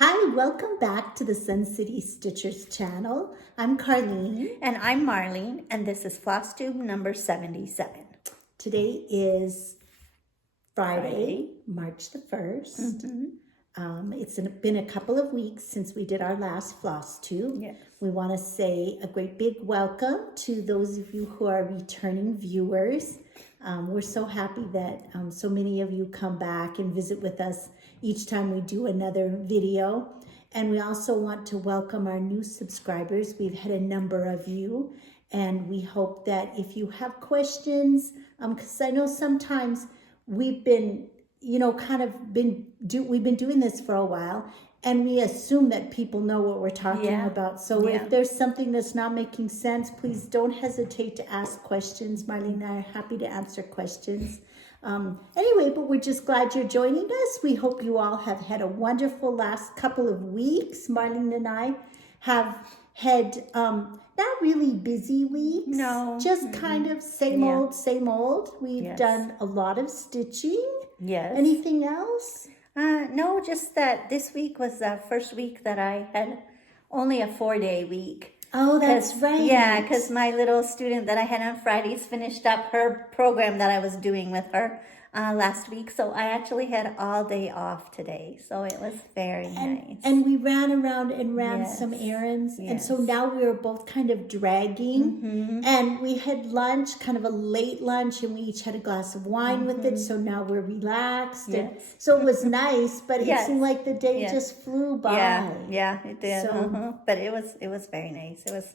Hi, welcome back to the Sun City Stitchers channel. I'm Carlene. And I'm Marlene, and this is Flosstube number 77. Today is Friday, March the 1st. It's been a couple of weeks since we did our last Flosstube. Yes. We want to say a great big welcome to those of you who are returning viewers. We're so happy that so many of you come back and visit with us each time we do another video. And we also want to welcome our new subscribers. We've had a number of you, and we hope that if you have questions, because I know sometimes we've been, we've been doing this for a while, and we assume that people know what we're talking about. So if there's something that's not making sense, please don't hesitate to ask questions. Marlene and I are happy to answer questions. Anyway, but we're just glad you're joining us. We hope you all have had a wonderful last couple of weeks. Marlene and I have had not really busy weeks. No. Just kind of same old, same old. We've done a lot of stitching. Yes. Anything else? No, just that this week was the first week that I had only a 4-day week. Oh, that's right. Yeah, because my little student that I had on Fridays finished up her program that I was doing with her last week. So I actually had all day off today. So it was very nice. And we ran around and ran some errands. Yes. And so now we were both kind of dragging. And we had lunch, kind of a late lunch, and we each had a glass of wine with it. So now we're relaxed. And so it was nice, but it seemed like the day just flew by. Yeah, it did. So, But it was very nice. It was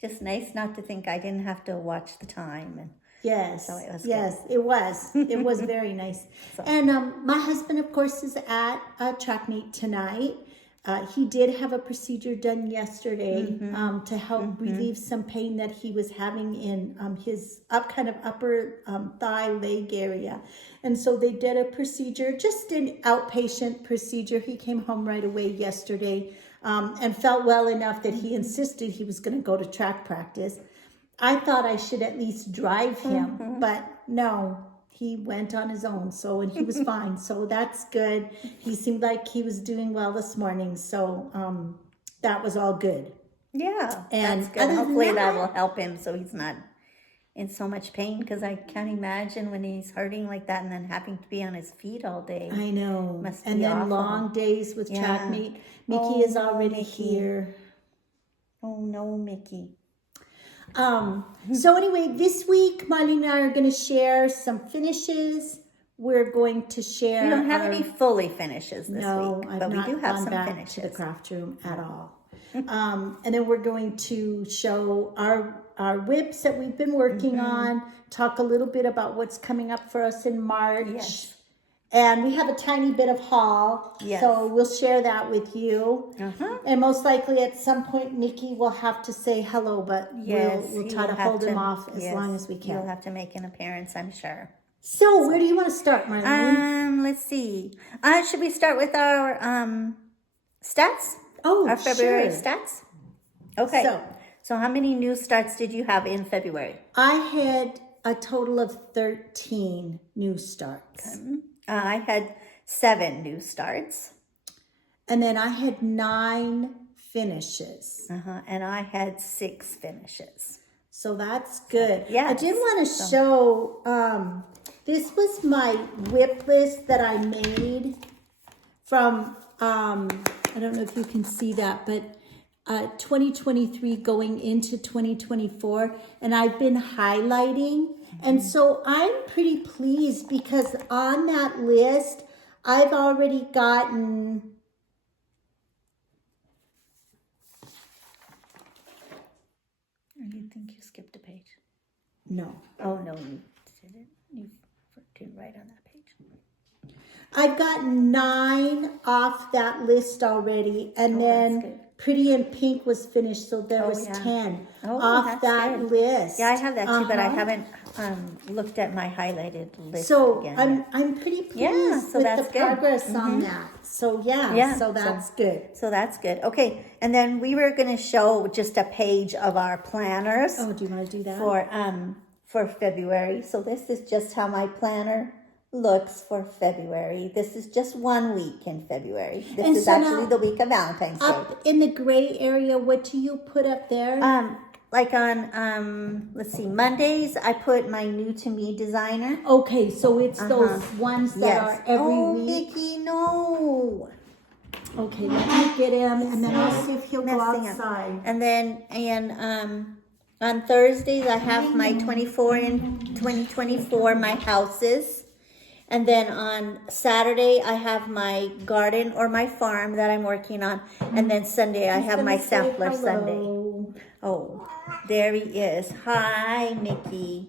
just nice not to think I didn't have to watch the time. And yes, so it was it was. It was very nice. And my husband, of course, is at track meet tonight. He did have a procedure done yesterday to help relieve some pain that he was having in his upper thigh leg area. And so they did a procedure, just an outpatient procedure. He came home right away yesterday and felt well enough that he insisted he was going to go to track practice. I thought I should at least drive him, but no, he went on his own. And he was fine. So that's good. He seemed like he was doing well this morning. So that was all good. Yeah, and that's good. Hopefully that will help him so he's not in so much pain, because I can't imagine when he's hurting like that and then having to be on his feet all day. I know. Must be and then awful. Long days with track meet. Mickey is already here. Oh no, Mickey. So anyway, this week, Marlene and I are going to share some finishes. We're going to share. We don't have any fully finishes this week, I've but not we do have gone some back finishes to the craft room at all. And then we're going to show our whips that we've been working on, talk a little bit about what's coming up for us in March. Yes. And we have a tiny bit of haul, so we'll share that with you. And most likely at some point, Mickey will have to say hello, but we'll try to hold him off as long as we can. He'll have to make an appearance, I'm sure. So where do you want to start, Marlene? Let's see. Should we start with our stats? Oh, our February sure. stats? Okay. So how many new starts did you have in February? I had a total of 13 new starts. I had 7 new starts. And then I had 9 finishes. And I had 6 finishes. So that's good. Yeah. I did want to show, this was my whip list that I made from, I don't know if you can see that, but 2023 going into 2024. And I've been highlighting. And so I'm pretty pleased because on that list, I've already gotten... You think you skipped a page? No. Oh, no, you didn't. You didn't write on that page. I've got 9 off that list already. And then Pretty in Pink was finished, so there was 10 off that list. Yeah, I have that too, but I haven't looked at my highlighted list again. I'm pretty pleased with the progress on that. So so that's good. So that's good. Okay, and then we were going to show just a page of our planners. Oh, do you want to do that? For February. So this is just how my planner looks for February. This is just 1 week in February. This And is so actually now, the week of Valentine's Day. Up in the gray area, what do you put up there? Like on, let's see, Mondays, I put my new to me designer. Okay, so it's those ones that are every week. Mickey, no. Okay, let me get him, and then I'll see if he'll go Messing up. outside. And then, on Thursdays, I have my 24 and 2024, my houses. And then on Saturday, I have my garden or my farm that I'm working on. And then Sunday, I have my sampler Sunday. Oh, there he is. Hi, Mickey.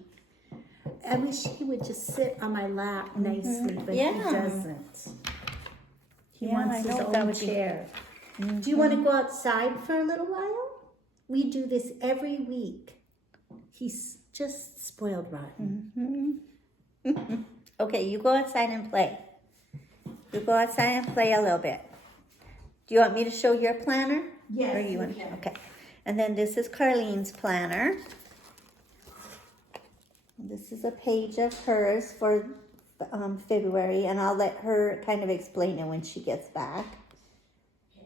I wish he would just sit on my lap nicely, but he doesn't. He wants his own chair. Do you want to go outside for a little while? We do this every week. He's just spoiled rotten. Okay, you go outside and play. You go outside and play a little bit. Do you want me to show your planner? Yes, Or you want? Okay. And then this is Carlene's planner. This is a page of hers for February, and I'll let her kind of explain it when she gets back.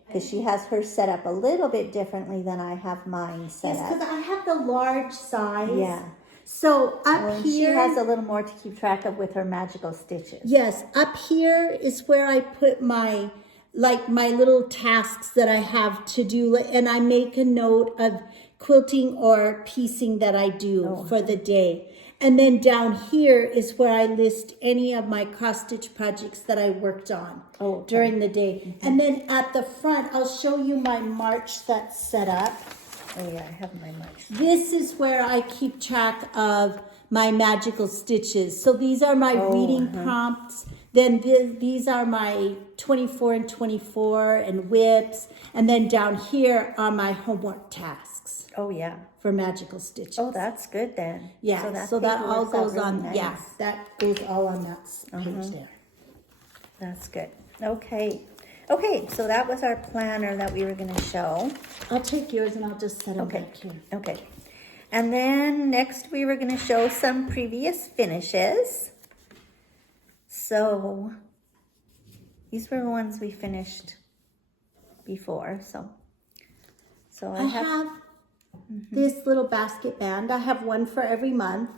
Because she has hers set up a little bit differently than I have mine set Yes, up. because I have the large size. Yeah. So up And here, she has a little more to keep track of with her magical stitches. yes, up here is where I put my little tasks that I have to do, and I make a note of quilting or piecing that I do for the day. And then down here is where I list any of my cross stitch projects that I worked on during the day. And then at the front, I'll show you my March that's set up. Oh yeah, I have my March. This is where I keep track of my magical stitches. So these are my reading prompts. Then these are my 24 and 24 and whips. And then down here are my homework tasks Oh yeah. for magical stitches. Oh, that's good then. Yeah, so that paper all works out goes really on, nice. yeah, that goes all on that page there. That's good. Okay. Okay, so that was our planner that we were going to show. I'll take yours and I'll just set them Okay. back here. Okay. And then next we were going to show some previous finishes. So these were the ones we finished before. So I have this little basket band. I have one for every month.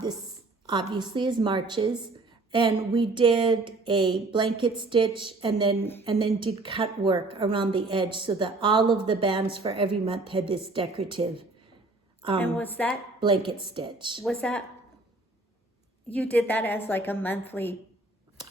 This obviously is March's. And we did a blanket stitch and then did cut work around the edge so that all of the bands for every month had this decorative and was that stitch. you did that as like a monthly?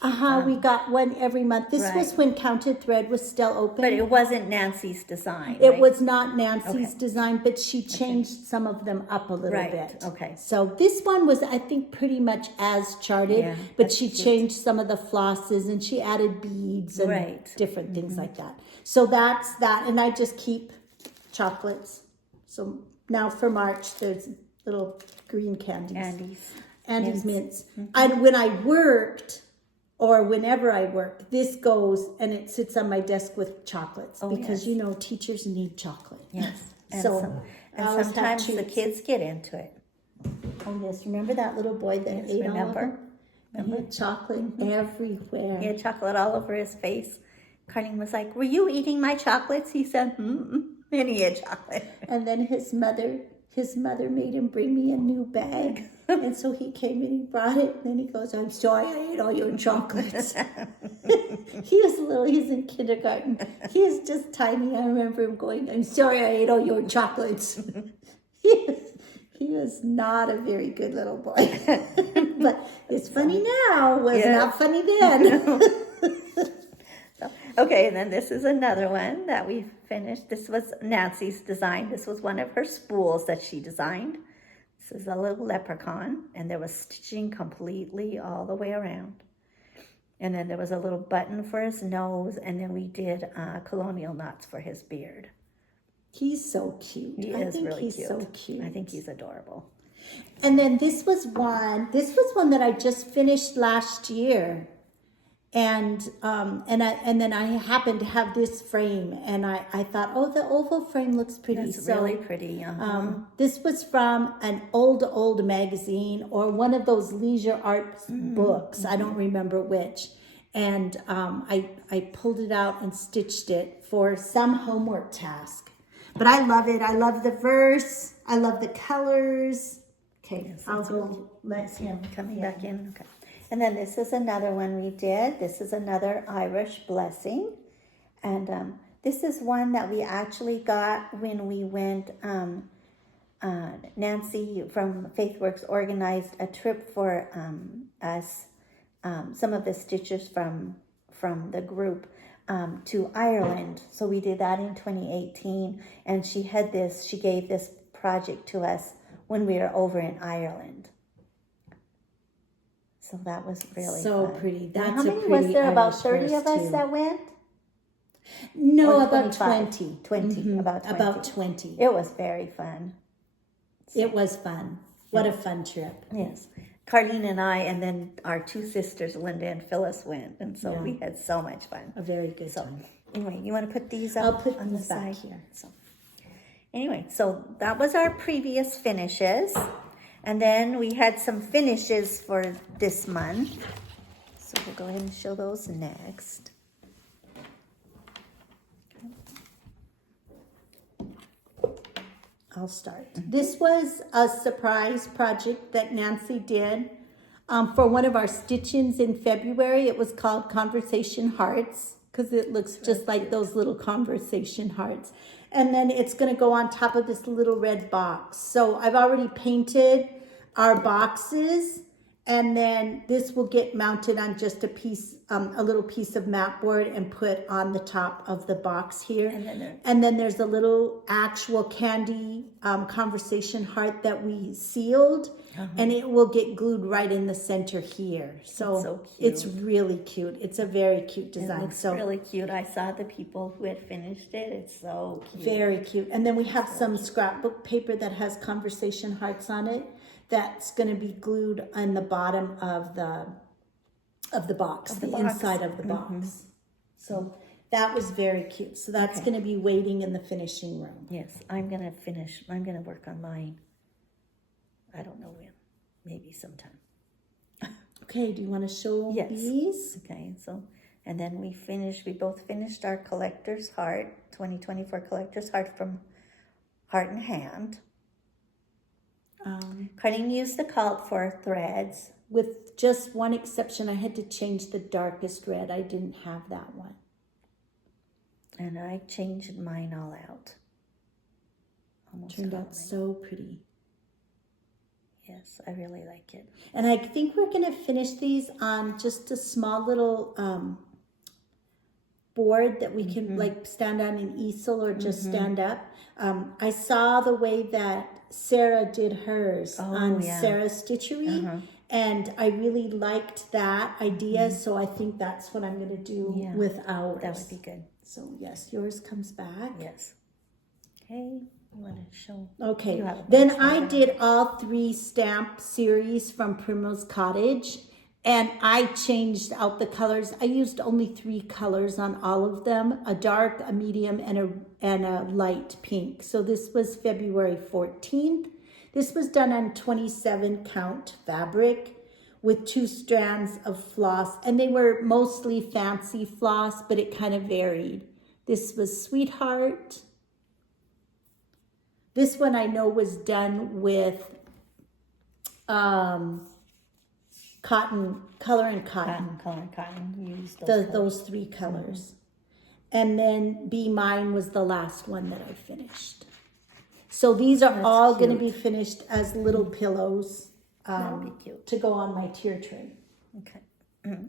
We got one every month. This was Right. when Counted Thread was still open. But it wasn't Nancy's design. It right? was not Nancy's Okay. design, but she changed some of them up a little Right, bit. okay. So this one was, I think, pretty much as charted, Yeah, but that's she cute. changed some of the flosses and she added beads and Right. different things like that. So that's that, and I just keep chocolates. So now for March, there's little green candies. Andy's mints. And when I worked, or whenever I work, this goes and it sits on my desk with chocolates because you know teachers need chocolate. Yes. And, So, and I always have sometimes the treats. kids get into it. Oh yes, remember that little boy that ate all of them? He had chocolate everywhere. He had chocolate all over his face. Carlene was like, "Were you eating my chocolates?" He said, "Mm-mm." And he had chocolate. And then his mother made him bring me a new bag. And so he came and he brought it. And then he goes, "I'm sorry I ate all your chocolates." He's in kindergarten. He is just tiny. I remember him going, "I'm sorry I ate all your chocolates." He was not a very good little boy. But it's funny now. Was not funny then. Okay, and then this is another one that we finished. This was Nancy's design. This was one of her spools that she designed. This is a little leprechaun, and there was stitching completely all the way around. And then there was a little button for his nose, and then we did colonial knots for his beard. He's so cute. He I is think really he's cute. so cute. I think he's adorable. And then this was one that I just finished last year. And then I happened to have this frame, and I thought, oh, the oval frame looks pretty. That's really pretty. This was from an old magazine or one of those leisure art books. I don't remember which. And I pulled it out and stitched it for some homework task. But I love it. I love the verse. I love the colors. Okay, Yes, I'll go let him coming back in. Okay. And then this is another one we did. This is another Irish blessing. And this is one that we actually got when we went, Nancy from FaithWorks organized a trip for us, some of the stitchers from the group to Ireland. So we did that in 2018. And she gave this project to us when we were over in Ireland. So that was really so fun. pretty. Now, That's how a many pretty was there? About Irish 30 horse, of us too. that went? No, Or about 25? 20. 20, about 20. About 20. It was very fun. It was fun. What a fun trip. Yes. Carlene and I, and then our two sisters, Linda and Phyllis, went. And so we had so much fun. A very good So, time. anyway, you want to put these up I'll put on the these back side? here. So, anyway, so that was our previous finishes. And then we had some finishes for this month. So we'll go ahead and show those next. I'll start. This was a surprise project that Nancy did for one of our stitch-ins in February. It was called Conversation Hearts because it looks just like those little conversation hearts. And then it's going to go on top of this little red box. So I've already painted our boxes, and then this will get mounted on just a little piece of mat board and put on the top of the box here. And then there's a little actual candy conversation heart that we sealed, and it will get glued right in the center here. So cute. It's really cute. It's a very cute design. It looks really cute. I saw the people who had finished it. It's so cute. Very cute. And then we have some scrapbook paper that has conversation hearts on it. That's going to be glued on the bottom of the box, the inside of the box. So that was very cute. So that's going to be waiting in the finishing room. Yes, I'm going to finish. I'm going to work on mine. I don't know when. Maybe sometime. Okay, do you want to show these? Okay, so, and then we both finished our collector's heart, 2024 collector's heart from Heart and Hand. Carlene used the cult for threads. With just one exception, I had to change the darkest red. I didn't have that one. And I changed mine all out. Turned out so pretty. Yes, I really like it. And I think we're going to finish these on just a small little board that we can like stand on an easel or just stand up. I saw the way that Sarah did hers on Sarah's Stitchery, and I really liked that idea. So I think that's what I'm going to do with ours. That would be good. So yes, yours comes back. Yes. Okay, you want to show? Okay, then I did all 3 stamp series from Primrose Cottage, and I changed out the colors. I used only 3 colors on all of them, a dark, a medium, and a light pink. So this was February 14th. This was done on 27 count fabric with 2 strands of floss, and they were mostly fancy floss, but it kind of varied. This was Sweetheart. This one I know was done with cotton, color and cotton. Cotton. Used Those 3 colors. And then Be Mine was the last one that I finished. So these are all going to be finished as little pillows to go on my tier tray. Okay.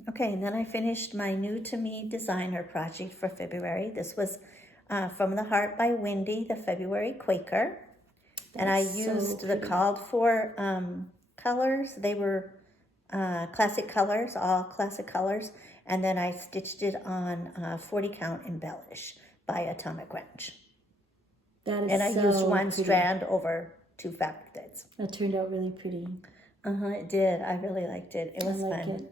Okay, and then I finished my New to Me designer project for February. This was From the Heart by Wendy, the February Quaker. And I used the called for colors. They were classic colors, all classic colors. And then I stitched it on 40 count embellish by Atomic Wrench. That is and I used one pretty. strand over 2 fabric threads. That turned out really pretty. It did. I really liked it. It was fun.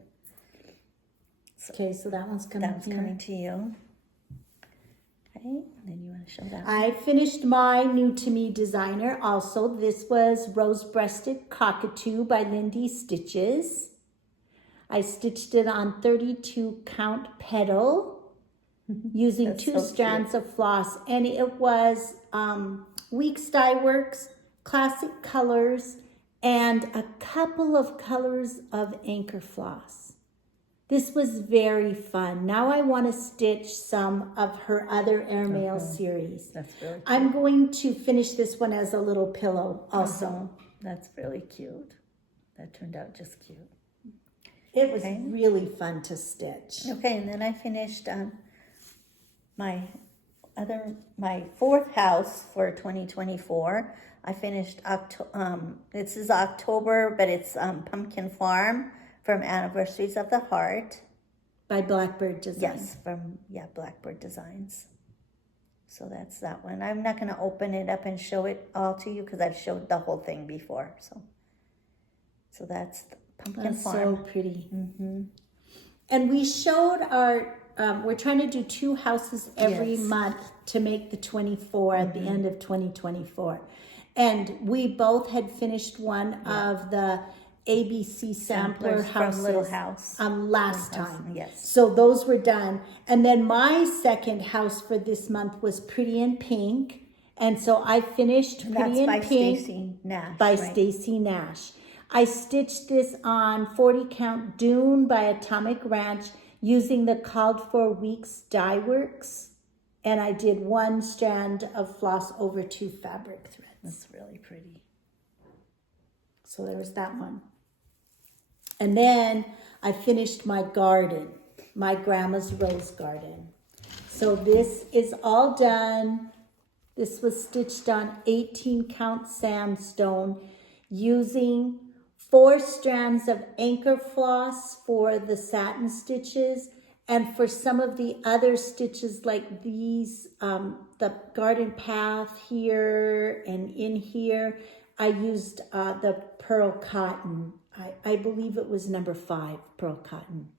Okay, so that one's coming That's here. coming to you. Okay, and then you want to show that one. I finished my new to me designer also. This was Rose Breasted Cockatoo by Lindy Stitches. I stitched it on 32 count petal using That's two so strands of floss, and it was Weeks Dye Works, classic colors, and a couple of colors of anchor floss. This was very fun. Now I want to stitch some of her other airmail series. That's really cute. I'm going to finish this one as a little pillow also. That's really cute. That turned out just cute. It was really fun to stitch. Okay, and then I finished my fourth house for 2024. I finished this is October, but it's Pumpkin Farm from Anniversaries of the Heart. By Blackbird Design. Yes, from Blackbird Designs. So that's that one. I'm not going to open it up and show it all to you because I've showed the whole thing before. So that's the Pumpkin Farm. So pretty. And we showed our, we're trying to do 2 houses every month to make the 24 at the end of 2024. And we both had finished one of the ABC sampler houses from Little House. Last time. Yes. So those were done. And then my second house for this month was Pretty in Pink. And so I finished Pretty in Pink Stacey Nash, by right? Stacy Nash. I stitched this on 40 count Dune by Atomic Ranch using the called for Weeks Dye Works. And I did 1 strand of floss over 2 fabric threads. That's really pretty. So there was that one. And then I finished my garden, my grandma's rose garden. So this is all done. This was stitched on 18 count sandstone using 4 strands of anchor floss for the satin stitches. And for some of the other stitches like these, the garden path here and in here, I used the pearl cotton. I believe it was number 5 pearl cotton.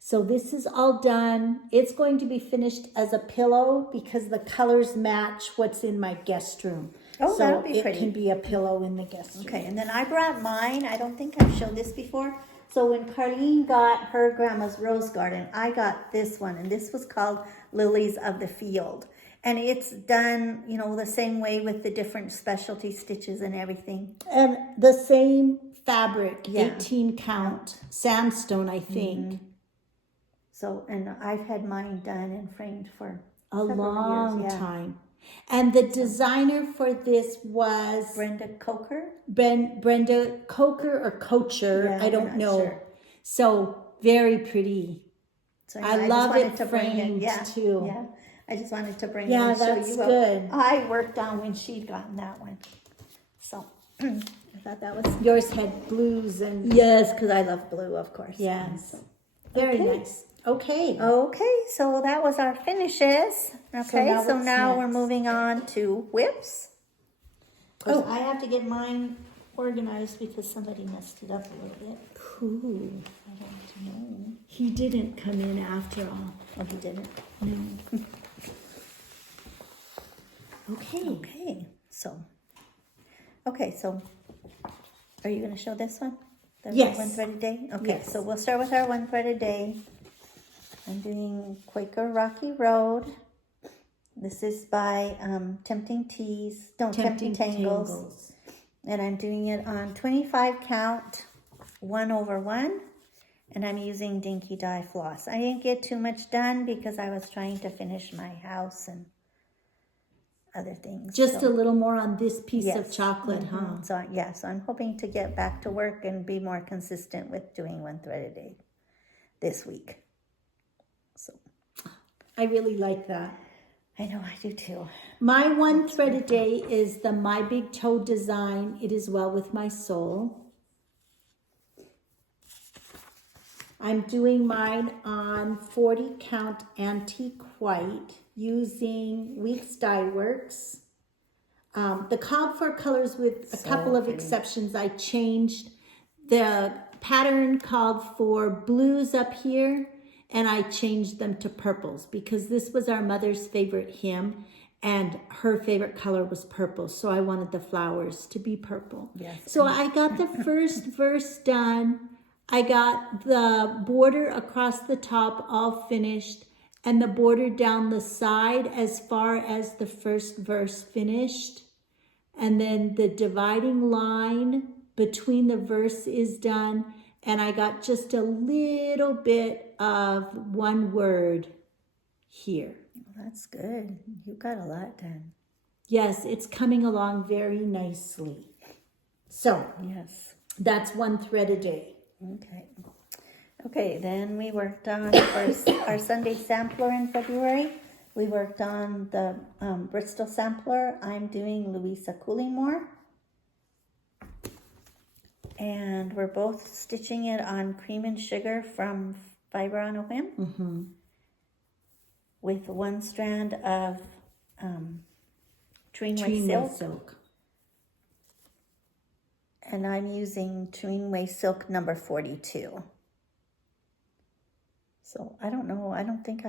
So this is all done. It's going to be finished as a pillow because the colors match what's in my guest room. Oh, so that'll be it pretty. can be a pillow in the guest room. Okay, and then I brought mine. I don't think I've showed this before. So when Carlene got her grandma's rose garden, I got this one, and this was called Lilies of the Field. And it's done, the same way with the different specialty stitches and everything. And the same fabric, 18 count, sandstone, I think. So, and I've had mine done and framed for A several long years, time. And the designer for this was Brenda Coker. Brenda Coker or Kocher, I don't know. Sure. So very pretty. So I just love wanted it to bring framed too. Yeah, I just wanted to bring it Yeah, and show that's you what good. I worked on when she'd gotten that one. So I thought that was Yours had blues and yes, because I love blue, of course. yes, very Okay. nice. Okay. Okay, so that was our finishes. Okay, now so what's now we're next? moving on to whips. Oh. I have to get mine organized because somebody messed it up a little bit. Cool. I don't know. He didn't come in after all. Oh, he didn't. No. Okay. Okay, so are you going to show this one? The Yes. One thread a day? Okay, Yes. so we'll start with our 1 thread a day. I'm doing Quaker Rocky Road. This is by Tempting Tangles. And I'm doing it on 25 count, 1/1. And I'm using Dinky Dye floss. I didn't get too much done because I was trying to finish my house and other things. Just so. a little more on this piece of Yes. chocolate, huh? So I'm hoping to get back to work and be more consistent with doing 1 thread a day this week. So I really like that. I know I do too. My 1 thread a day is the My Big Toe design. It is well with my soul. I'm doing mine on 40 count antique white using Weeks Dye Works. The called for colors with a couple of exceptions. I changed. The pattern called for blues up here and I changed them to purples because this was our mother's favorite hymn and her favorite color was purple. So I wanted the flowers to be purple. Yes. So I got the first verse done. I got the border across the top all finished and the border down the side as far as the first verse finished. And then the dividing line between the verse is done. And I got just a little bit of one word here. That's good. You got a lot done. Yes, it's coming along very nicely. So, Yes. that's one thread a day. Okay. Okay, then we worked on our Sunday sampler in February. We worked on the Bristol sampler. I'm doing Louisa Coolingmore. And we're both stitching it on Cream and Sugar from Fiber on a Whim. Mm-hmm. With one strand of Trinway silk. And I'm using Trinway silk number 42. So I don't know. I don't think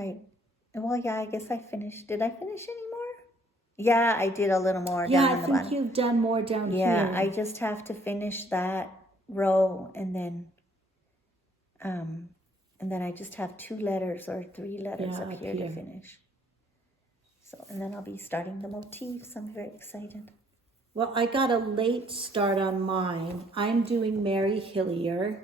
well, yeah, I guess I finished. Did I finish any more? Yeah, I did a little more down on the bottom. Yeah, I think you've done more down here. Yeah, I just have to finish that row and then I just have 2 letters or 3 letters up here to finish. So, and then I'll be starting the motifs. I'm very excited. Well, I got a late start on mine. I'm doing Mary Hillier.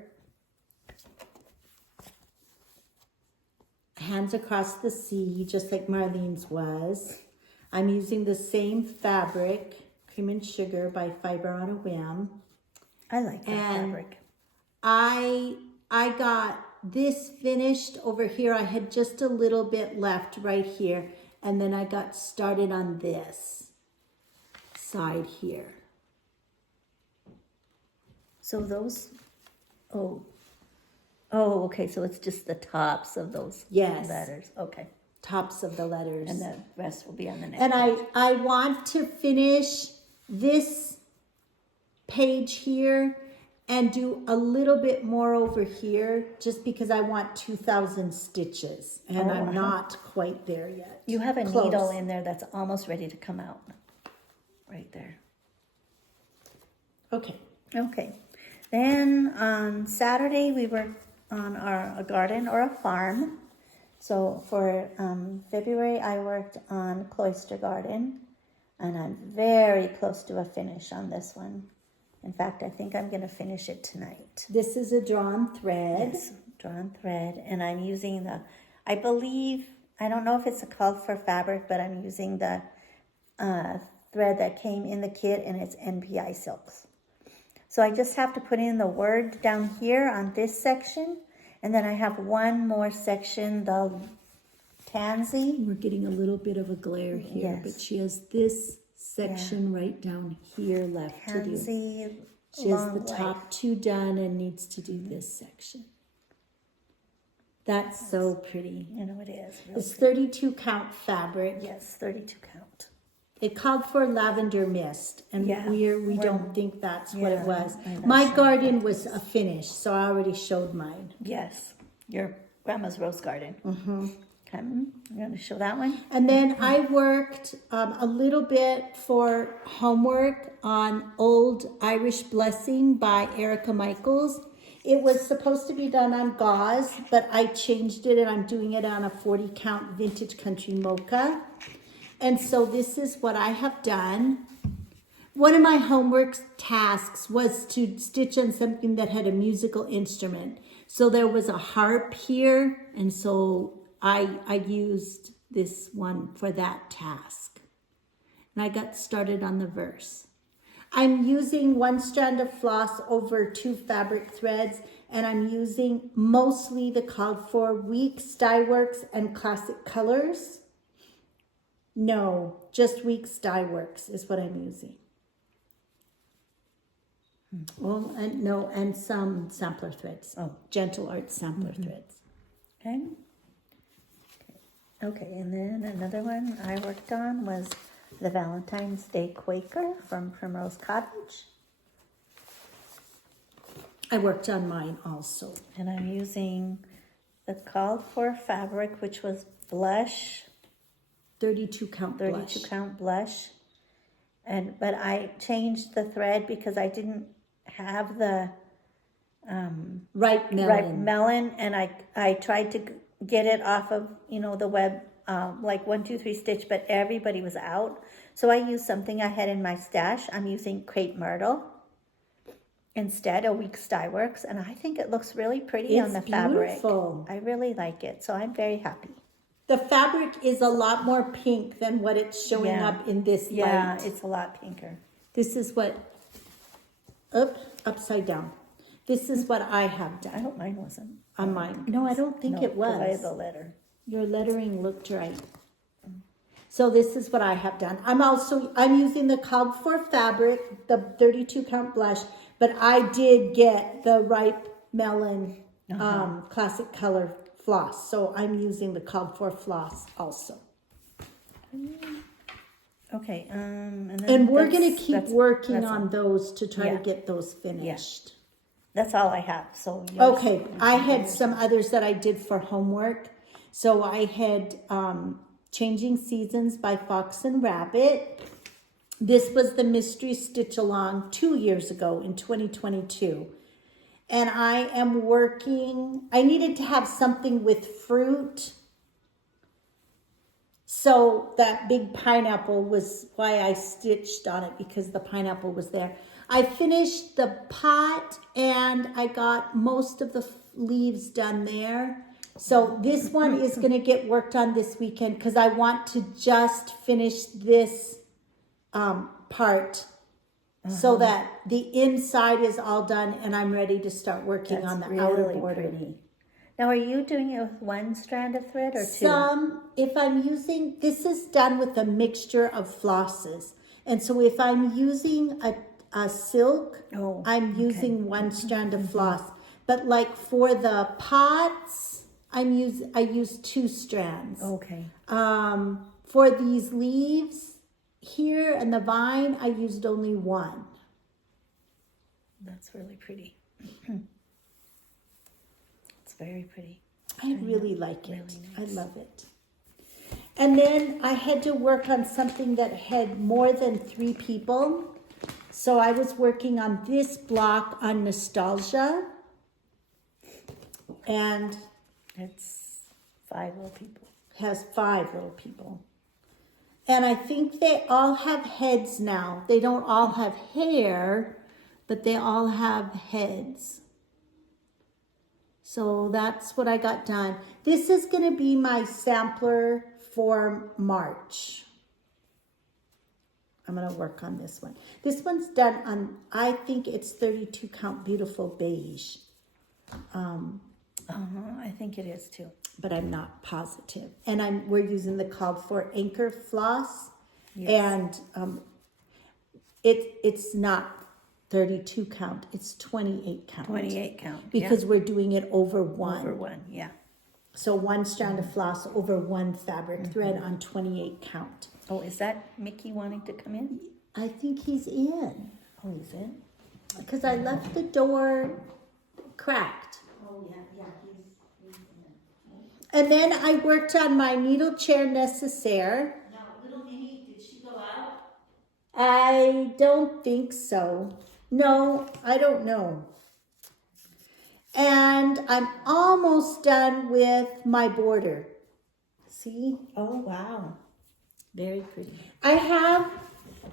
Hands Across the Sea, just like Marlene's was. I'm using the same fabric, Cream and Sugar by Fiber on a Whim. I like that fabric. I got this finished over here. I had just a little bit left right here. And then I got started on this side here. So those, okay. So it's just the tops of those letters. Okay. Tops of the letters. And the rest will be on the next And page. I want to finish this page here and do a little bit more over here just because I want 2,000 stitches and I'm not quite there yet. You have a needle in there that's almost ready to come out. Right there. Okay. Okay. Then on Saturday we worked on a garden or a farm. So for February I worked on Cloister Garden and I'm very close to a finish on this one. In fact, I think I'm going to finish it tonight. This is a drawn thread. Yes, drawn thread. And I'm using I don't know if it's a called for fabric, but I'm using the thread that came in the kit and it's NPI silks. So I just have to put in the word down here on this section. And then I have one more section, the tansy. We're getting a little bit of a glare here, but she has this section right down here left to do. She has the top 2 done and needs to do this section. That's so pretty. You know it is. It's 32 count fabric. Yes, 32 count. It called for lavender mist, and we don't think that's what it was. My garden was a finish, so I already showed mine. Yes, your grandma's rose garden. Mm-hmm. Okay, I'm going to show that one. And then I worked a little bit for homework on Old Irish Blessing by Erica Michaels. It was supposed to be done on gauze, but I changed it and I'm doing it on a 40 count vintage country mocha. And so this is what I have done. One of my homework tasks was to stitch on something that had a musical instrument. So there was a harp here, and so I used this one for that task. And I got started on the verse. I'm using 1 strand of floss over 2 fabric threads, and I'm using mostly the called for Weeks, Dye Works, and Classic Colors. No, just Weeks Dye Works is what I'm using. Well, and some sampler threads. Gentle Art sampler threads. Okay. Okay, and then another one I worked on was the Valentine's Day Quaker from Primrose Cottage. I worked on mine also. And I'm using the called for fabric, which was blush, 32 count 32 blush. count blush. But I changed the thread because I didn't have the Ripe melon. ripe melon, and I tried to get it off of, the web, like 1, 2, 3 stitch, but everybody was out. So I used something I had in my stash. I'm using crepe myrtle instead, a Weeks Dye Works, and I think it looks really pretty on the fabric. Beautiful. I really like it, so I'm very happy. The fabric is a lot more pink than what it's showing Yeah. up in this Yeah, light. it's a lot pinker. This is what, upside down. This is what I have I done hope mine wasn't. on mine. No, I don't think No, it 'cause I have was. the letter. Your lettering looked right. So this is what I have done. I'm using the called for fabric, the 32 count blush, but I did get the ripe melon classic color floss. So I'm using the called for floss also. Okay, and then And we're going to keep that's- working that's on those to try Yeah. to get those finished. That's all I have, so. yours- Okay, I had some others that I did for homework. So I had Changing Seasons by Fox and Rabbit. This was the mystery stitch along 2 years ago in 2022. And I am working, I needed to have something with fruit. So that big pineapple was why I stitched on it, because the pineapple was there. I finished the pot and I got most of the leaves done there. So this one is going to get worked on this weekend because I want to just finish this part so that the inside is all done and I'm ready to start working That's on the outer really border. pretty. Now, are you doing it with one strand of thread or two? If I'm using, this is done with a mixture of flosses. And so if I'm using a silk, I'm using one strand of floss. But like for the pots, I use 2 strands. Okay. For these leaves here and the vine, I used only 1. That's really pretty. It's very pretty. I really like it. Really I nice. love it. And then I had to work on something that had more than 3 people. So I was working on this block on nostalgia. And It's 5 little people. has 5 little people. And I think they all have heads now. They don't all have hair, but they all have heads. So that's what I got done. This is going to be my sampler for March. I'm going to work on this one. This one's done on, I think it's 32 count beautiful beige. I think it is too. But I'm not positive. And we're using the called for anchor floss. Yes. And it's not 32 count, it's 28 count. 28 count. Because we're doing it over one. Over 1, yeah. So 1 strand of floss over 1 fabric thread on 28 count. Oh, is that Mickey wanting to come in? I think he's in. Oh, he's in? Because I left the door cracked. Oh, yeah, he's And then I worked on my needle chair necessaire. Now, little Minnie, did she go out? I don't think so. No, I don't know. And I'm almost done with my border. See? Oh, wow. Very pretty. I have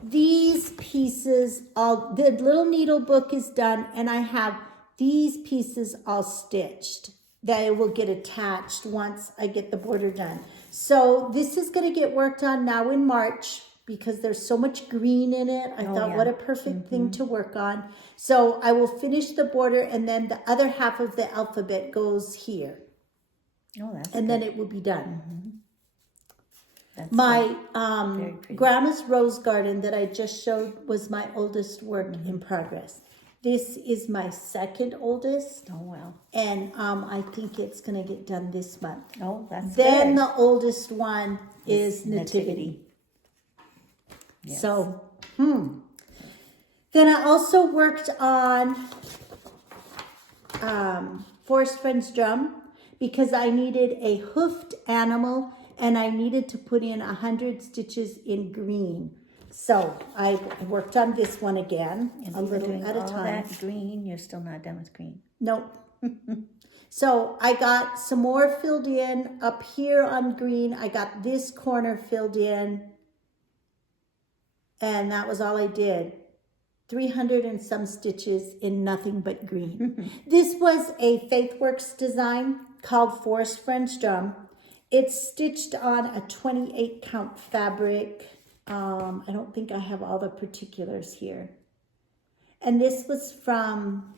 these pieces all, the little needle book is done, and I have these pieces all stitched that it will get attached once I get the border done. So this is going to get worked on now in March because there's so much green in it. I thought, yeah. what a perfect thing to work on. So I will finish the border, and then the other half of the alphabet goes here. Oh, that's And good. then it will be done. That's My Very pretty. Grandma's Rose Garden that I just showed was my oldest work in progress. This is my second oldest, Oh, wow. and I think it's going to get done this month. Oh, that's Then good. the oldest one is Nativity. Yes. So, Then I also worked on Forest Friends Drum, because I needed a hoofed animal and I needed to put in 100 stitches in green. So I worked on this one again, And a little doing at a all time. that green, you're still not done with green. Nope. So I got some more filled in up here on green. I got this corner filled in. And that was all I did. 300 and some stitches in nothing but green. This was a Faithworks design called Forest Friends Drum. It's stitched on a 28 count fabric. I don't think I have all the particulars here. And this was from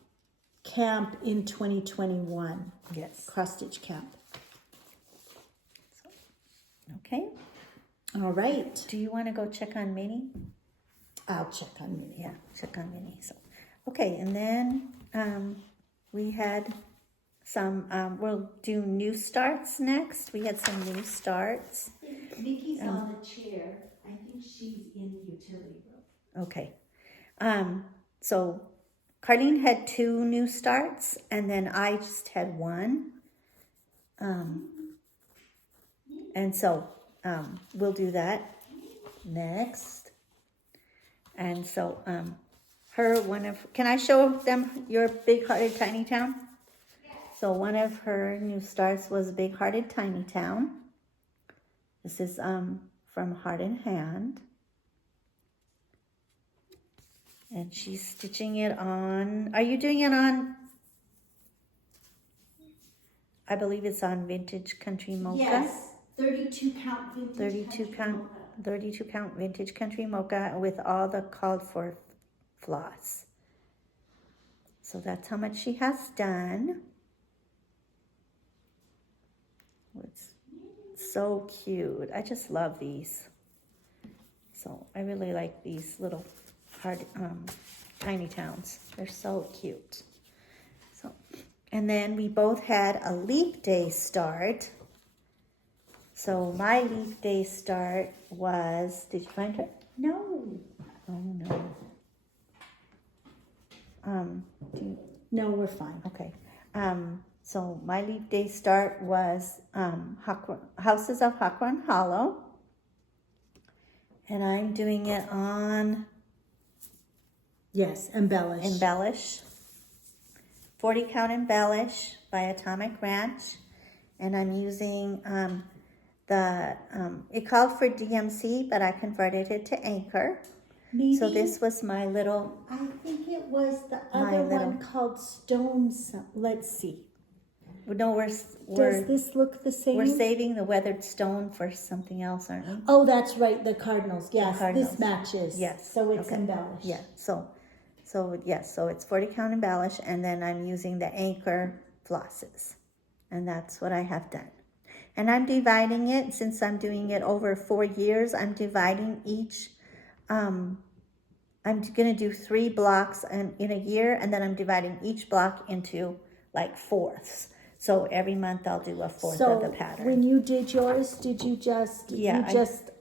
camp in 2021. Yes. Cross stitch camp. Okay. All right. Do you want to go check on Minnie? I'll check on Minnie. Yeah, check on Minnie. So, okay, and then we had some, we'll do new starts next. We had some new starts. Vicky's on the chair. I think she's in the utility room. Okay. So Carlene had 2 new starts, and then I just had 1. And so we'll do that next. And so can I show them your Big Hearted Tiny Town? Yes. So one of her new starts was Big Hearted Tiny Town. This is from Heart in Hand. And she's stitching it on, are you doing it on, I believe it's on Vintage Country Mocha? Yes, 32 count vintage. 32 count Vintage Country Mocha with all the called for floss. So that's how much she has done. It's so cute. I just love these. So I really like these little tiny towns. They're so cute. So, and then we both had a leap day start. So my leap day start was, did you find her? No. Oh no. No, we're fine. Okay. So my leap day start was Houses of Hawthorne Hollow. And I'm doing it on Yes, embellish. 40 count embellish by Atomic Ranch. And I'm using it called for DMC, but I converted it to Anchor. Maybe, So this was my little, I think it was the other one called Stones. Let's see. no, Does this look the same? we're saving the weathered stone for something else, aren't we? Oh, that's right, the Cardinals. Yes, Cardinals. this matches. Yes. So it's Okay. embellished. Yeah, so yes, so it's 40 count embellish, and then I'm using the Anchor flosses. And that's what I have done. And I'm dividing it, since I'm doing it over 4 years, I'm dividing each, I'm going to do 3 blocks in a year, and then I'm dividing each block into like fourths. So every month I'll do a fourth of the pattern. When you did yours, did you just,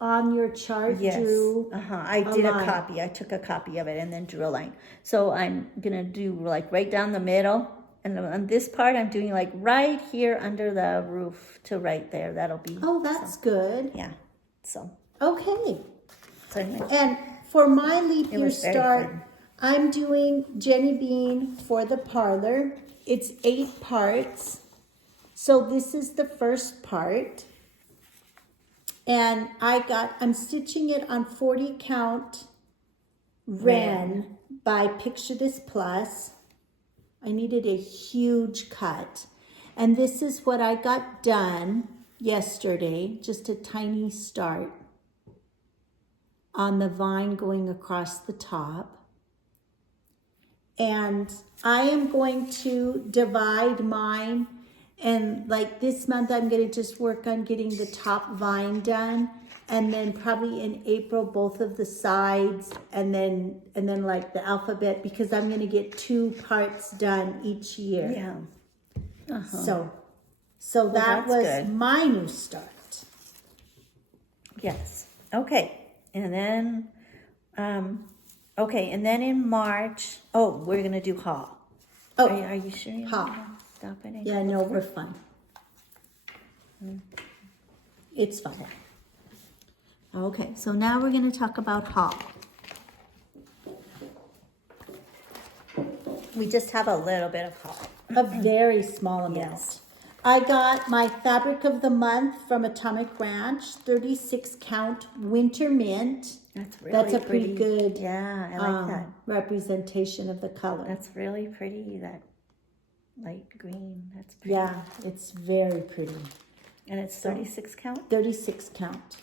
on your chart drew? I did a copy. I took a copy of it and then drew a line. So I'm going to do like right down the middle. And on this part, I'm doing like right here under the roof to right there. That'll be. Oh, that's good. Yeah. So. Okay. So anyway. And for my leap year was very start, fun. I'm doing Jenny Bean for the parlor. It's 8 parts. So this is the first part. And I'm stitching it on 40 count Ren by Picture This Plus. I needed a huge cut. And this is what I got done yesterday, just a tiny start on the vine going across the top. And I am going to divide mine, and like this month I'm going to just work on getting the top vine done, and then probably in April both of the sides, and then like the alphabet, because I'm going to get 2 parts done each year. Yeah. So that was good. my new start. Yes. Okay. And then, and then in March, we're going to do haul. Oh, Are you sure you haul. want to stop it? Yeah, no, we're fine. It's fun. Okay, so now we're going to talk about haul. We just have a little bit of haul. A very small amount. Yes. I got my fabric of the month from Atomic Ranch, 36 count winter mint. That's really That's a pretty good Yeah, I like that. representation of the color. That's really pretty, that light green. That's pretty. Yeah, it's very pretty. And it's 36 count? 36 count.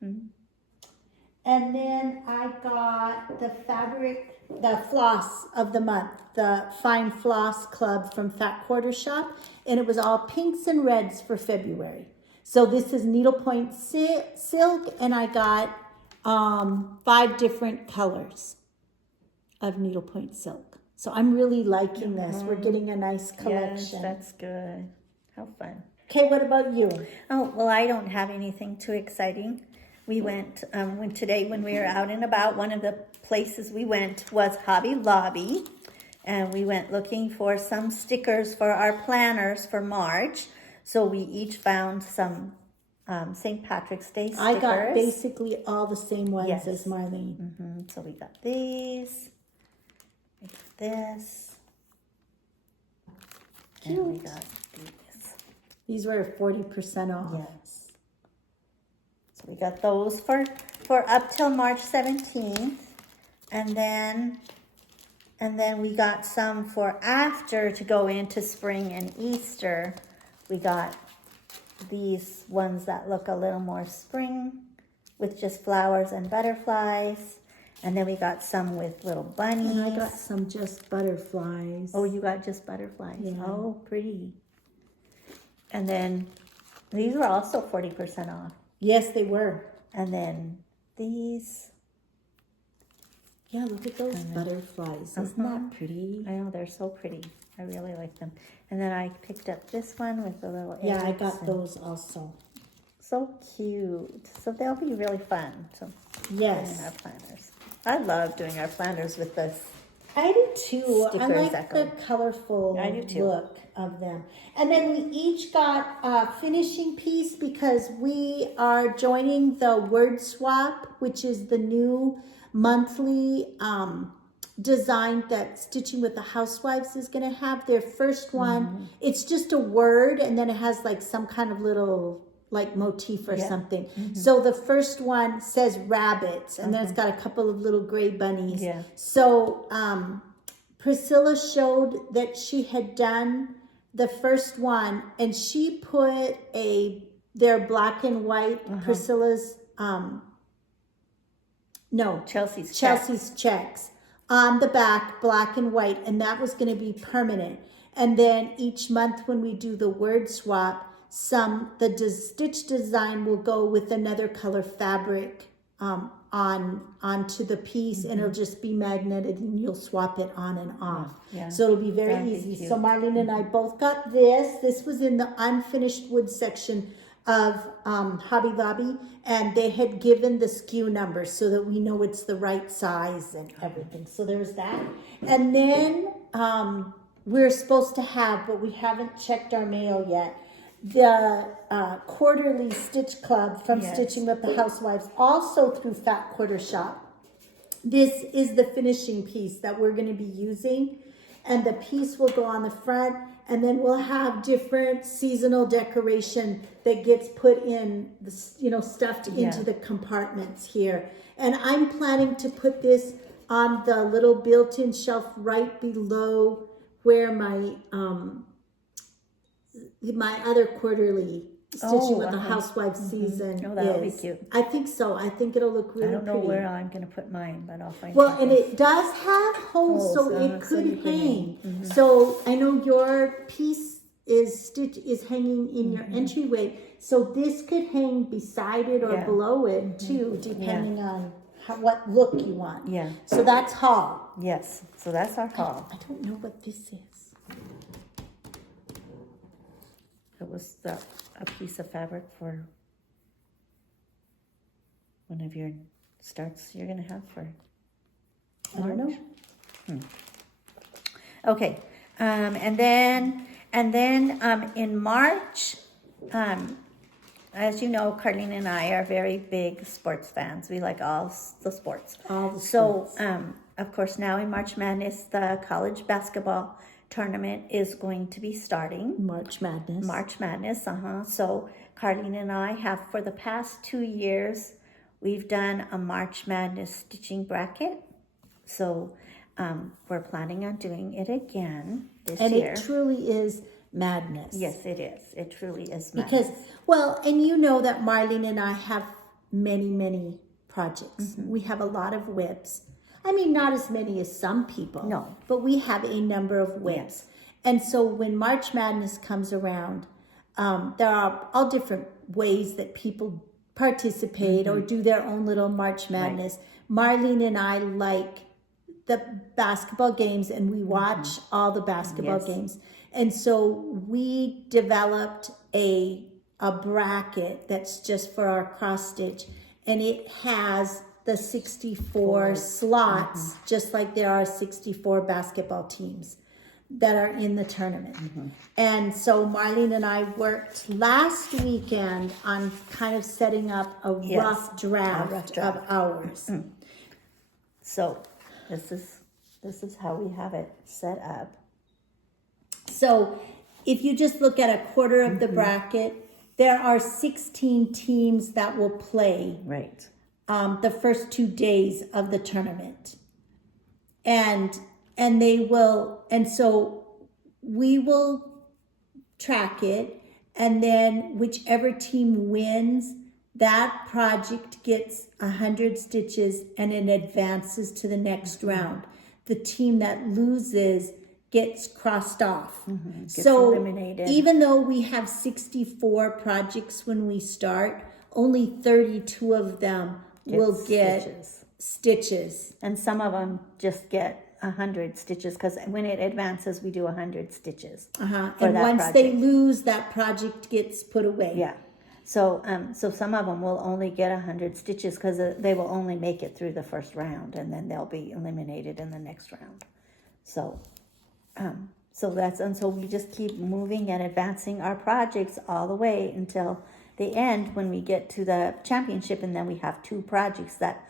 And then I got the fabric, the floss of the month, the Fine Floss Club from Fat Quarter Shop, and it was all pinks and reds for February. So this is needlepoint silk, and I got 5 different colors of needlepoint silk. So I'm really liking this. We're getting a nice collection. Yes, that's good. How fun. Okay, what about you? Oh, well, I don't have anything too exciting. We went, today when we were out and about, one of the places we went was Hobby Lobby. And we went looking for some stickers for our planners for March. So we each found some St. Patrick's Day stickers. I got basically all the same ones Yes. as Marlene. So we got these. We got this. And we got these. These were 40% off. Yes. So we got those for up till March 17th. And then we got some for after to go into spring and Easter. We got these ones that look a little more spring with just flowers and butterflies. And then we got some with little bunnies. And I got some just butterflies. Oh, you got just butterflies. Yeah. Oh, pretty. And then these were also 40% off. Yes, they were. And then these. Yeah, look at those butterflies. Isn't that pretty? I know, they're so pretty. I really like them. And then I picked up this one with the little Yeah, I eggs got and those also. So cute. So they'll be really fun to put in our Yes. planners. I love doing our planners with this. I do too. I Stickers like that the go. colorful I do too. look of them. And then we each got a finishing piece because we are joining the Word Swap, which is the new monthly design that Stitching with the Housewives is going to have. Their first one, it's just a word and then it has like some kind of little like motif or something. So the first one says rabbits and then it's got a couple of little gray bunnies. Yeah. So Priscilla showed that she had done the first one and she put their black and white Priscilla's Chelsea's checks on the back, black and white, and that was going to be permanent. And then each month when we do the word swap, the stitch design will go with another color fabric onto the piece, and it'll just be magnetic, and you'll swap it on and off. Yeah. So it'll be very That'd be easy. cute. So Marlene and I both got this. This was in the unfinished wood section of Hobby Lobby, and they had given the SKU number so that we know it's the right size and everything. So there's that. And then we're supposed to have, but we haven't checked our mail yet, the quarterly Stitch Club from Stitching with the Housewives, also through Fat Quarter Shop. This is the finishing piece that we're going to be using, and the piece will go on the front, and then we'll have different seasonal decoration that gets put in, stuffed into the compartments here. And I'm planning to put this on the little built-in shelf right below where my other quarterly Stitching with the Housewives season Oh, that'll be is. cute. I think so. I think it'll look really I don't know pretty. where I'm going to put mine, but I'll find Well, something. and it does have holes, so Holes, it so could you can hang. So I know your piece is hanging in your entryway, so this could hang beside it or below it too, depending on what look you want. Yeah. So that's haul. Yes, so that's our haul. I don't know what this is. It was a piece of fabric for one of your starts you're going to have for I don't know. Okay, and then in March as you know, Carlene and I are very big sports fans. We like all the sports. All the So, sports. of course, now in March Madness, the college basketball tournament is going to be starting. March Madness. March Madness, So Carlene and I have, for the past 2 years, we've done a March Madness stitching bracket. So we're planning on doing it again this year. And it truly is madness. Yes, it is. It truly is madness. Because, well, and you know that Marlene and I have many, many projects. We have a lot of whips. I mean, not as many as some people. No. But we have a number of whips. Yes. And so when March Madness comes around, there are all different ways that people participate or do their own little March Madness. Right. Marlene and I like the basketball games, and we watch all the basketball games. And so we developed a bracket that's just for our cross stitch, and it has the 64 slots, just like there are 64 basketball teams that are in the tournament. And so Marlene and I worked last weekend on kind of setting up a rough draft of ours. So this is how we have it set up. So if you just look at a quarter of the bracket, there are 16 teams that will play Right. The first 2 days of the tournament. And they will, and so we will track it, and then whichever team wins, that project gets 100 stitches and it advances to the next round. The team that loses gets crossed off. Gets So eliminated. even though we have 64 projects when we start, only 32 of them will get stitches. And some of them just get 100 stitches, because when it advances, we do 100 stitches. And once they lose, that project gets put away. Yeah. So some of them will only get 100 stitches because they will only make it through the first round, and then they'll be eliminated in the next round. So so we just keep moving and advancing our projects all the way until the end, when we get to the championship, and then we have 2 projects that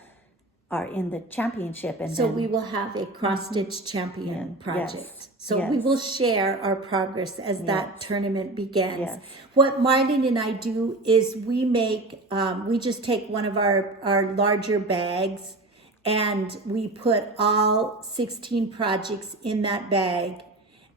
are in the championship. And So then, we will have a cross-stitch champion project. Yes. So we will share our progress as that tournament begins. Yes. What Marlene and I do is we just take one of our larger bags, and we put all 16 projects in that bag.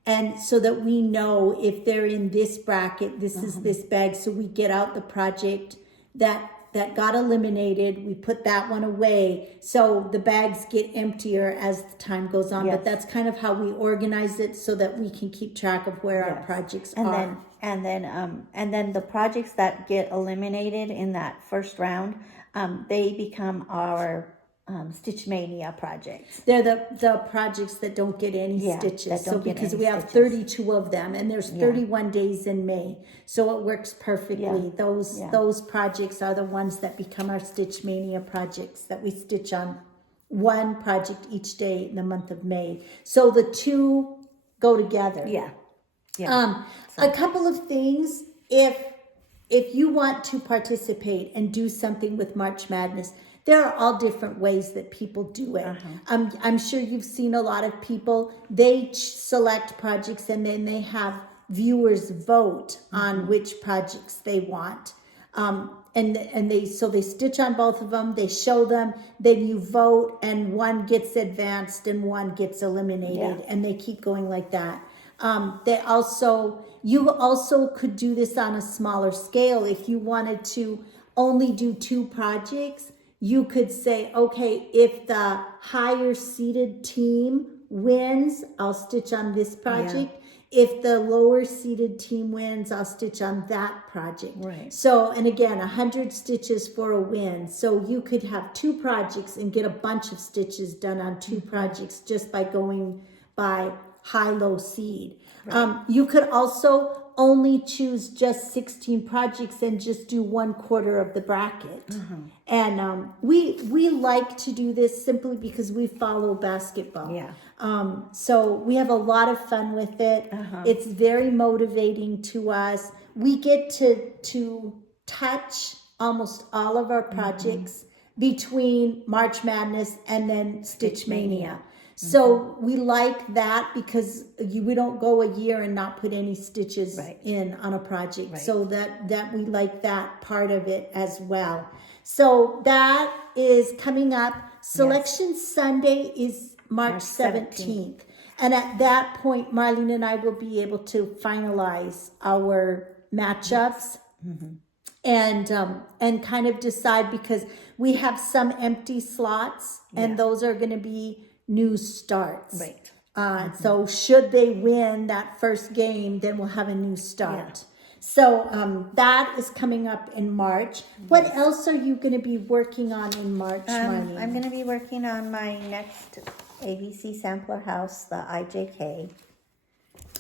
And so that we know if they're in this bracket, this is this bag. So we get out the project that got eliminated. We put that one away. So the bags get emptier as the time goes on. Yes. But that's kind of how we organize it, so that we can keep track of where our projects are. And then the projects that get eliminated in that first round, they become our Stitch Mania projects. They're the projects that don't get any stitches. That don't get because any we have stitches. 32 of them, and there's 31 days in May. So it works perfectly. Those projects are the ones that become our Stitch Mania projects, that we stitch on one project each day in the month of May. So the 2 go together. A couple of things. If you want to participate and do something with March Madness, there are all different ways that people do it. I'm sure you've seen a lot of people, they select projects, and then they have viewers vote on which projects they want. And they stitch on both of them, they show them, then you vote, and one gets advanced and one gets eliminated, and they keep going like that. You also could do this on a smaller scale. If you wanted to only do 2 projects, you could say, okay, if the higher seeded team wins, I'll stitch on this project. If the lower seeded team wins, I'll stitch on that project. Right. So, and again, 100 stitches for a win. So you could have 2 projects and get a bunch of stitches done on 2 projects just by going by high-low seed. Right. You could also only choose just 16 projects and just do 1/4 of the bracket. And we like to do this simply because we follow basketball. Yeah. So we have a lot of fun with it. It's very motivating to us. We get to touch almost all of our projects between March Madness and then Stitch Mania. So we like that because we don't go a year and not put any stitches in on a project. So that we like that part of it as well. So that is coming up. Selection Sunday is March 17th. And at that point, Marlene and I will be able to finalize our matchups. And kind of decide, because we have some empty slots and those are going to be new starts. So should they win that first game, then we'll have a new start. So that is coming up in March. What else are you going to be working on in March, Marlene? I'm going to be working on my next ABC sampler house, the IJK.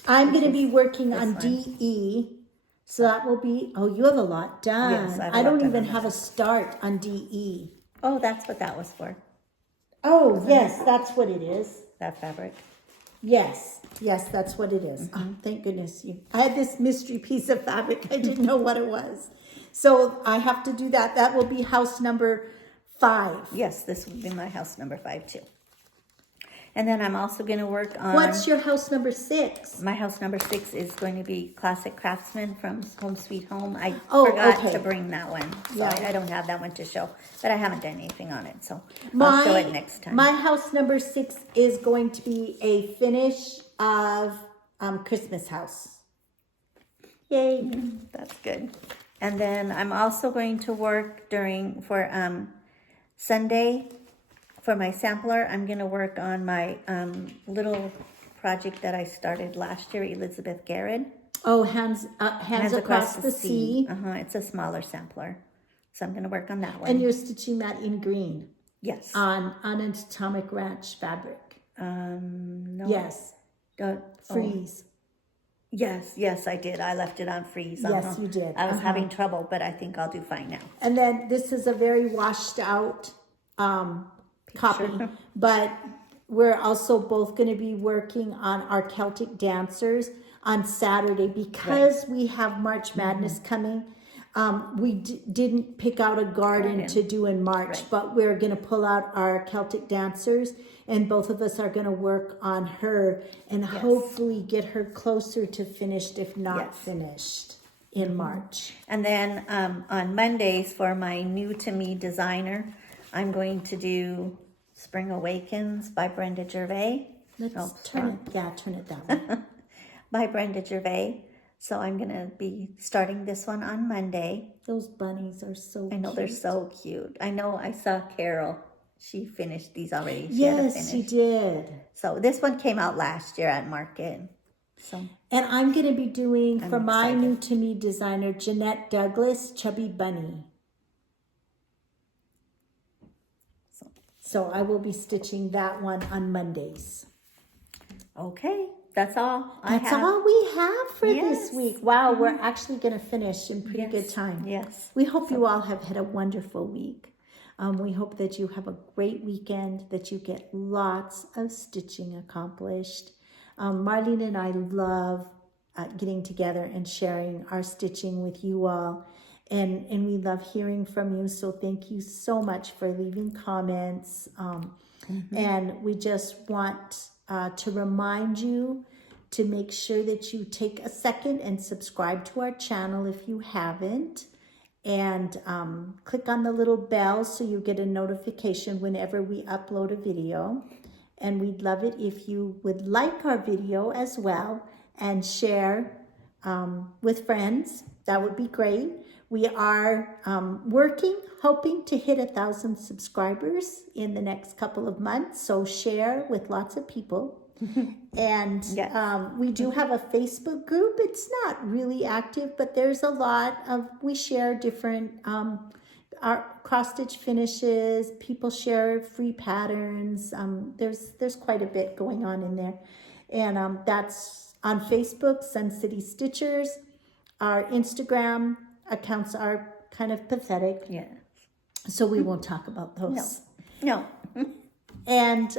I'm going to be working on DE. So that will be, you have a lot done. Yes, I don't even have a start on DE. Oh, that's what that was for. Oh, yes, that's what it is. That fabric. Yes, that's what it is. Oh, thank goodness I had this mystery piece of fabric. I didn't know what it was. So I have to do that. That will be house number 5. Yes, this would be my house number 5 too. And then I'm also going to work on... What's your house number 6? My house number 6 is going to be Classic Craftsman from Home Sweet Home. I forgot to bring that one. So I don't have that one to show. But I haven't done anything on it. So I'll show it next time. My house number 6 is going to be a finish of Christmas house. Yay. That's good. And then I'm also going to work for Sunday. For my sampler, I'm going to work on my little project that I started last year, Elizabeth Garrett. Oh, hands across the sea. It's a smaller sampler. So I'm going to work on that one. And you're stitching that in green? Yes. On an Atomic Ranch fabric? No. Yes. Freeze. Yes, I did. I left it on freeze. Yes, you did. I was having trouble, but I think I'll do fine now. And then this is a very washed out copy, but we're also both going to be working on our Celtic dancers on Saturday because we have March Madness coming. We didn't pick out a garden to do in March, but we're going to pull out our Celtic dancers, and both of us are going to work on her and hopefully get her closer to finished, if not finished, in March. And then on Mondays for my new to me designer, I'm going to do Spring Awakens by Brenda Gervais. Turn it that way. By Brenda Gervais. So I'm going to be starting this one on Monday. Those bunnies are so cute. I know, they're so cute. I know, I saw Carol. She finished these already. She did. So this one came out last year at Market. So. And I'm going to be doing, for my new to me designer, Jeanette Douglas, Chubby Bunny. So I will be stitching that one on Mondays. Okay, that's all. That's all we have for this week. Wow, we're actually going to finish in pretty good time. Yes. We hope you all have had a wonderful week. We hope that you have a great weekend, that you get lots of stitching accomplished. Marlene and I love getting together and sharing our stitching with you all. And we love hearing from you. So thank you so much for leaving comments. And we just want to remind you to make sure that you take a second and subscribe to our channel if you haven't. And click on the little bell so you get a notification whenever we upload a video. And we'd love it if you would like our video as well and share with friends. That would be great. We are hoping to hit 1,000 subscribers in the next couple of months. So share with lots of people. And we do have a Facebook group. It's not really active, but there's a lot of, we share different our cross-stitch finishes. People share free patterns. There's quite a bit going on in there. And that's on Facebook, Sun City Stitchers. our Instagram accounts are kind of pathetic, Yeah. so we won't talk about those. No. And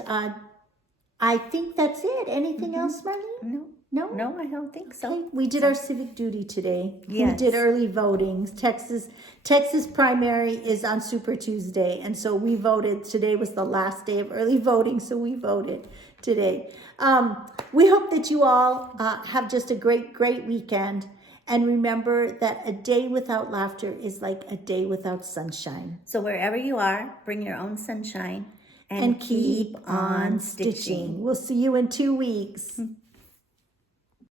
I think that's it. Anything else, Marlene? No. No? No, I don't think so. Okay. We did our civic duty today. Yes. We did early voting. Texas primary is on Super Tuesday, and so we voted. Today was the last day of early voting, so we voted today. We hope that you all have just a great weekend. And remember that a day without laughter is like a day without sunshine. So wherever you are, bring your own sunshine And keep on stitching. We'll see you in 2 weeks.